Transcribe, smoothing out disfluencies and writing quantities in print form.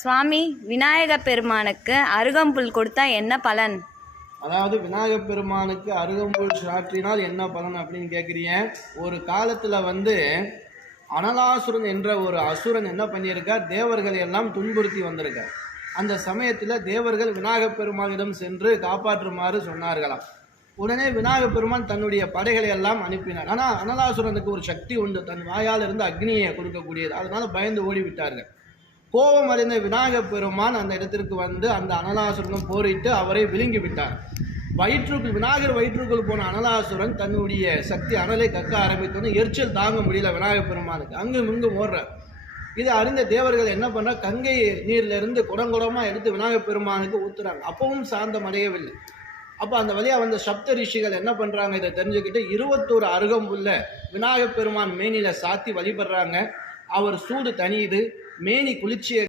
சுவாமி, விநாயக பெருமானுக்கு அருகம்புல் கொடுத்தா என்ன பலன்? அதாவது விநாயகப் பெருமானுக்கு அருகம்புல் சாற்றினால் என்ன பலன் அப்படின்னு கேட்குறீங்க. ஒரு காலத்தில் அனலாசுரன் என்ற ஒரு அசுரன் என்ன பண்ணியிருக்கார், தேவர்களை எல்லாம் துன்புறுத்தி வந்திருக்கார். அந்த சமயத்தில் தேவர்கள் விநாயகப் பெருமானிடம் சென்று காப்பாற்றுமாறு சொன்னார்களாம். உடனே விநாயகப் பெருமான் தன்னுடைய படைகளை எல்லாம் அனுப்பினார். ஆனால் அனலாசுரனுக்கு ஒரு சக்தி உண்டு, தன் வாயால் இருந்து அக்னியை கொடுக்கக்கூடியது. அதனால பயந்து ஓடிவிட்டார்கள். கோபம் அறிந்த விநாயகப் பெருமான் அந்த இடத்திற்கு வந்து அந்த அனலாசுரனும் போரிட்டு அவரை விழுங்கி விட்டார். விநாயகர் வயிற்றுக்குள் போன அனலாசுரன் தன்னுடைய சக்தி அனலை கக்க ஆரம்பித்தோன்னு எரிச்சல் தாங்க முடியல விநாயகப் பெருமானுக்கு. அங்கும் இங்கும் ஓடுறார். இதை அறிந்த தேவர்கள் என்ன பண்ண, கங்கை நீர்லேருந்து குடங்குடமாக எடுத்து விநாயகப் பெருமானுக்கு ஊற்றுறாங்க. அப்பவும் சாந்தம் அடையவில்லை. அப்போ அந்த வழியாக வந்த சப்த ரிஷிகள் என்ன பண்ணுறாங்க, இதை தெரிஞ்சுக்கிட்டு 21 அருகம்புல்ல விநாயகப் பெருமான் மேனியில் சாத்தி வழிபடுறாங்க. அவர் சூடு தனியுது, மேனி குளிர்ச்சியை